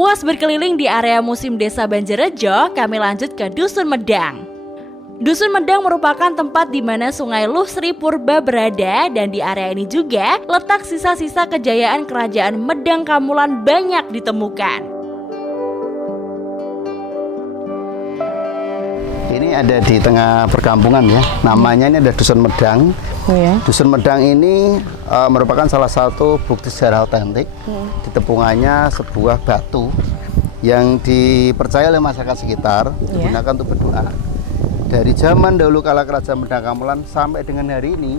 Puas berkeliling di area museum Desa Banjarrejo, kami lanjut ke Dusun Medang. Dusun Medang merupakan tempat di mana Sungai Luh Sri Purba berada, dan di area ini juga letak sisa-sisa kejayaan kerajaan Medang Kamulan banyak ditemukan. Ini ada di tengah perkampungan ya, namanya ini ada Dusun Medang. Dusun Medang ini merupakan salah satu bukti sejarah otentik. Ditepungannya sebuah batu yang dipercaya oleh masyarakat sekitar digunakan untuk berdoa. Dari zaman dahulu kala kerajaan Medang Kamulan sampai dengan hari ini,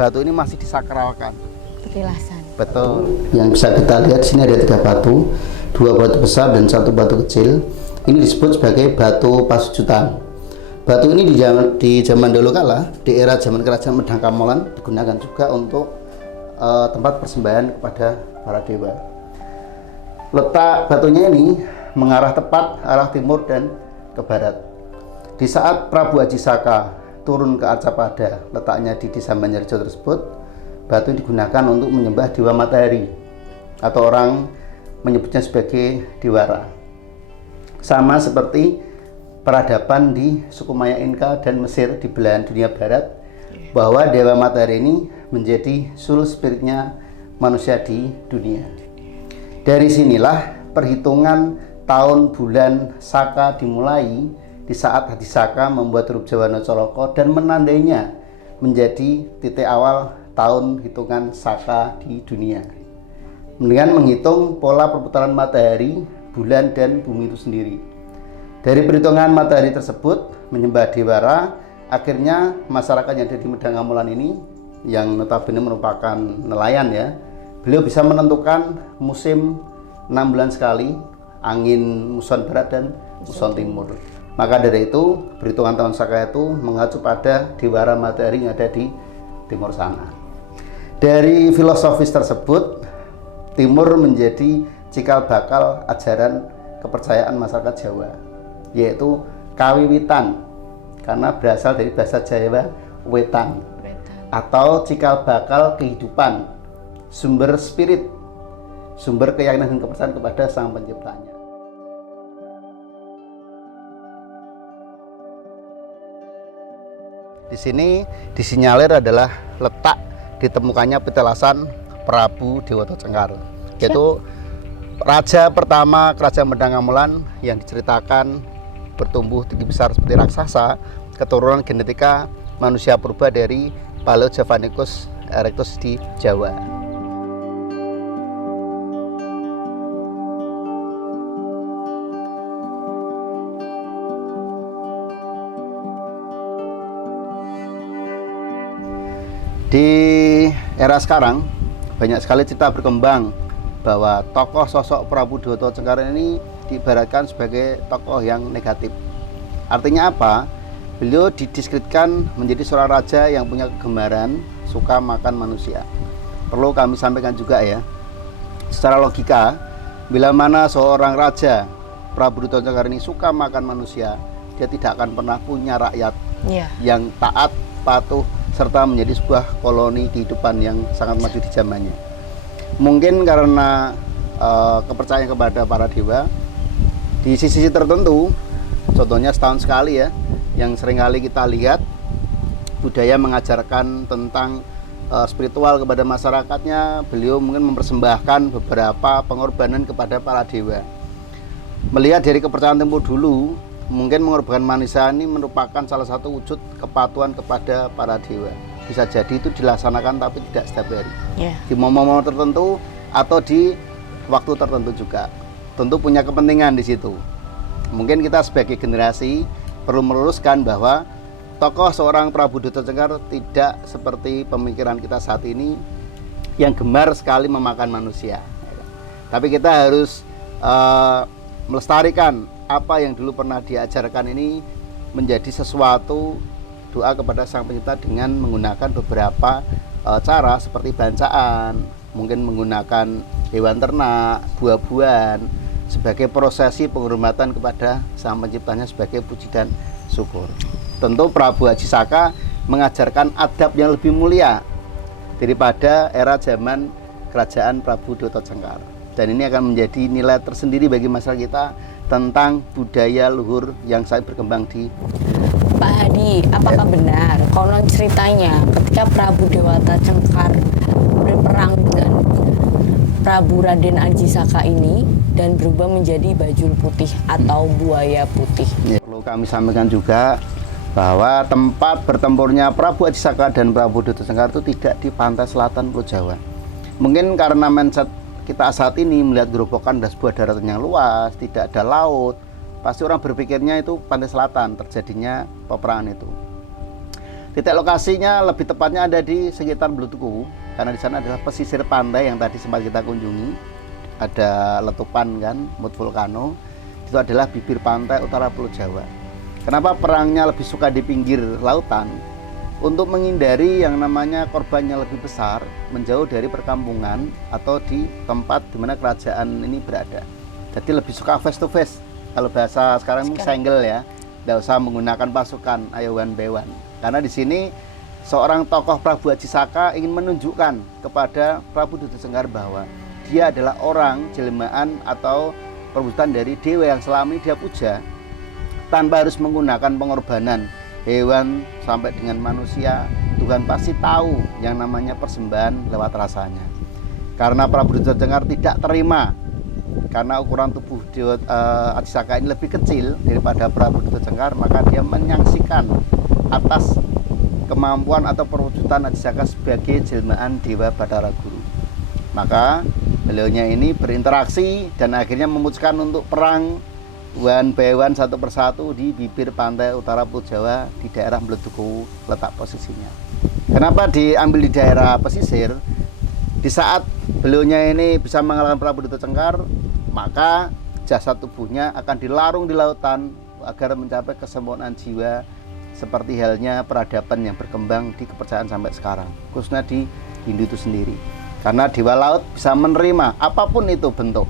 batu ini masih disakralkan. Petilasan. Betul. Yang bisa kita lihat di sini ada 3 batu, 2 batu besar dan 1 batu kecil. Ini disebut sebagai batu pasujutan. Batu ini di zaman dahulu kala, di era zaman kerajaan Medang Kamulan, digunakan juga untuk tempat persembahan kepada para dewa. Letak batunya ini mengarah tepat arah timur dan ke barat. Di saat Prabu Aji Saka turun ke Arcapada, letaknya di Desa Banjarrejo tersebut, batu digunakan untuk menyembah Dewa Matahari, atau orang menyebutnya sebagai Dewara. Sama seperti peradaban di suku Maya Inka dan Mesir di belahan dunia barat, bahwa Dewa Matahari ini menjadi soul spiritnya manusia di dunia. Dari sinilah perhitungan tahun bulan Saka dimulai di saat Adi Saka membuat Rup Jawana Coloko dan menandainya menjadi titik awal tahun hitungan Saka di dunia. Dengan menghitung pola perputaran matahari, bulan, dan bumi itu sendiri. Dari perhitungan matahari tersebut menyembah Dewara, akhirnya masyarakat yang ada di Medang Kamulan ini, yang notabene merupakan nelayan ya, beliau bisa menentukan musim 6 bulan sekali, angin muson barat dan muson timur. Maka dari itu perhitungan tahun Saka itu mengacu pada Dewara Matahari yang ada di timur sana. Dari filosofis tersebut, timur menjadi cikal bakal ajaran kepercayaan masyarakat Jawa, yaitu kawiwitan, karena berasal dari bahasa Jawa wetan, atau cikal bakal kehidupan, sumber spirit, sumber keyakinan dan kepercayaan kepada Sang Penciptanya. Di sini disinyalir adalah letak ditemukannya petilasan Prabu Dewata Cengkar, yaitu raja pertama kerajaan Medang Kamulan yang diceritakan bertumbuh tinggi besar seperti raksasa, keturunan genetika manusia purba dari Paleojavanicus erectus di Jawa. Di era sekarang banyak sekali cerita berkembang bahwa tokoh sosok Prabu Dewata Cengkar ini diibaratkan sebagai tokoh yang negatif. Artinya apa? Beliau dideskripsikan menjadi seorang raja yang punya kegemaran suka makan manusia. Perlu kami sampaikan juga ya, secara logika, bila mana seorang raja Prabu Dewata Cengkar ini suka makan manusia, dia tidak akan pernah punya rakyat yang taat, patuh, serta menjadi sebuah koloni kehidupan yang sangat maju di zamannya. Mungkin karena kepercayaan kepada para dewa, di sisi tertentu, contohnya setahun sekali ya, yang seringkali kita lihat budaya mengajarkan tentang spiritual kepada masyarakatnya, beliau mungkin mempersembahkan beberapa pengorbanan kepada para dewa. Melihat dari kepercayaan tempo dulu, mungkin mengorbankan manusia ini merupakan salah satu wujud kepatuhan kepada para dewa. Bisa jadi itu dilaksanakan tapi tidak setiap hari, di momen-momen tertentu atau di waktu tertentu juga. Tentu punya kepentingan di situ. Mungkin kita sebagai generasi perlu meluruskan bahwa tokoh seorang Prabu Dewata Cengkar tidak seperti pemikiran kita saat ini yang gemar sekali memakan manusia. Tapi kita harus melestarikan apa yang dulu pernah diajarkan ini menjadi sesuatu doa kepada Sang Pencipta dengan menggunakan beberapa cara seperti bancaan, mungkin menggunakan hewan ternak, buah-buahan sebagai prosesi penghormatan kepada Sang Penciptanya sebagai puji dan syukur. Tentu Prabu Aji Saka mengajarkan adab yang lebih mulia daripada era zaman kerajaan Prabu Dewata Cengkar. Dan ini akan menjadi nilai tersendiri bagi masyarakat kita tentang budaya luhur yang sangat berkembang di Pak Hadi, apakah benar konon ceritanya ketika Prabu Dewata Cengkar berperang dengan Prabu Raden Ajisaka ini dan berubah menjadi bajul putih atau buaya putih? Ya, perlu kami sampaikan juga bahwa tempat bertempurnya Prabu Ajisaka dan Prabu Dewata Cengkar itu tidak di pantai selatan Pulau Jawa. Mungkin karena mindset kita saat ini melihat Gerobokan adalah sebuah daratan yang luas, tidak ada laut, pasti orang berpikirnya itu pantai selatan terjadinya peperangan itu. Titik lokasinya lebih tepatnya ada di sekitar Blutuku, karena di sana adalah pesisir pantai yang tadi sempat kita kunjungi. Ada letupan kan, Mount Volcano, itu adalah bibir pantai utara Pulau Jawa. Kenapa perangnya lebih suka di pinggir lautan? Untuk menghindari yang namanya korbannya lebih besar, menjauh dari perkampungan atau di tempat di mana kerajaan ini berada. Jadi lebih suka face to face. Kalau bahasa sekarang ini single ya, tidak usah menggunakan pasukan, ayo one by one. Karena di sini seorang tokoh Prabu Ajisaka ingin menunjukkan kepada Prabu Dewata Cengkar bahwa dia adalah orang jelmaan atau perwujudan dari dewa yang selama ini dia puja, tanpa harus menggunakan pengorbanan hewan sampai dengan manusia. Tuhan pasti tahu yang namanya persembahan lewat rasanya. Karena Prabu Dewata Cengkar tidak terima, karena ukuran tubuh Ajisaka ini lebih kecil daripada Prabu Dewata Cengkar, maka dia menyaksikan atas kemampuan atau perwujudan Ajisaka sebagai jelmaan Dewa Bathara Guru. Maka beliaunya ini berinteraksi dan akhirnya memutuskan untuk perang one by one, satu persatu di bibir pantai utara Pulau Jawa di daerah Blutuku letak posisinya. Kenapa diambil di daerah pesisir? Di saat beliaunya ini bisa mengalahkan Prabu Dewata Cengkar, maka jasad tubuhnya akan dilarung di lautan agar mencapai kesempurnaan jiwa, seperti halnya peradaban yang berkembang di kepercayaan sampai sekarang, khususnya di Hindu itu sendiri. Karena dewa laut bisa menerima apapun itu bentuk,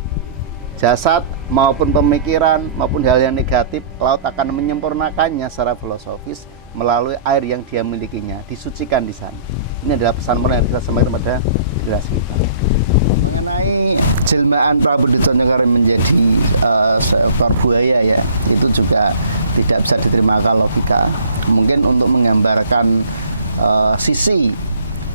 jasad maupun pemikiran maupun hal yang negatif, laut akan menyempurnakannya secara filosofis melalui air yang dia milikinya, disucikan di sana. Ini adalah pesan moral yang kita sampaikan kepada generasi kita. Mengenai jelmaan Prabu Dewata Cengkar menjadi seekor buaya ya, itu juga tidak bisa diterima akal logika. Mungkin untuk menggambarkan sisi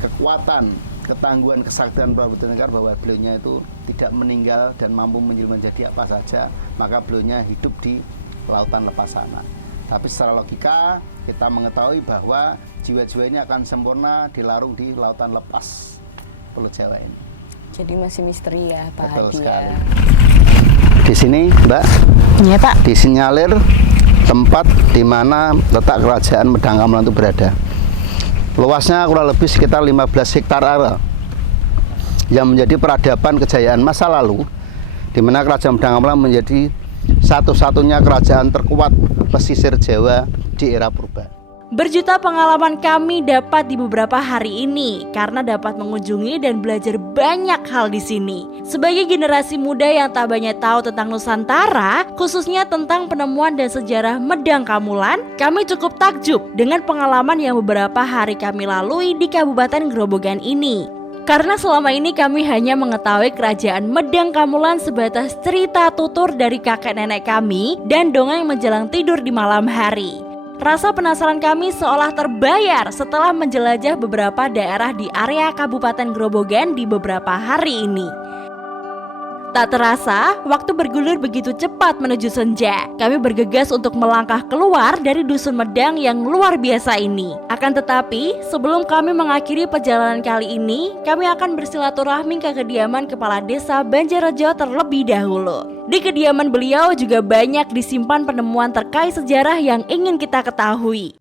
kekuatan, ketangguhan, kesaktian Prabu Dewata Cengkar bahwa beliaunya itu tidak meninggal dan mampu menjadi apa saja, maka beliaunya hidup di lautan lepas sana. Tapi secara logika kita mengetahui bahwa jiwa-jiwa ini akan sempurna dilarung di lautan lepas Pulau Jawa ini. Jadi masih misteri ya Pak Betul Hadi sekali. ya. Di sini Mbak, Iya Pak. disinyalir tempat di mana letak kerajaan Medang Kamelan itu berada. Luasnya kurang lebih sekitar 15 hektar area yang menjadi peradaban kejayaan masa lalu, di mana kerajaan Medang Kamelan menjadi satu-satunya kerajaan terkuat pesisir Jawa di era purba. Berjuta pengalaman kami dapat di beberapa hari ini karena dapat mengunjungi dan belajar banyak hal di sini. Sebagai generasi muda yang tak banyak tahu tentang Nusantara, khususnya tentang penemuan dan sejarah Medang Kamulan, kami cukup takjub dengan pengalaman yang beberapa hari kami lalui di Kabupaten Grobogan ini. Karena selama ini kami hanya mengetahui kerajaan Medang Kamulan sebatas cerita tutur dari kakek nenek kami dan dongeng menjelang tidur di malam hari. Rasa penasaran kami seolah terbayar setelah menjelajah beberapa daerah di area Kabupaten Grobogan di beberapa hari ini. Tak terasa, waktu bergulir begitu cepat menuju senja. Kami bergegas untuk melangkah keluar dari Dusun Medang yang luar biasa ini. Akan tetapi, sebelum kami mengakhiri perjalanan kali ini, kami akan bersilaturahmi ke kediaman Kepala Desa Banjarejo terlebih dahulu. Di kediaman beliau juga banyak disimpan penemuan terkait sejarah yang ingin kita ketahui.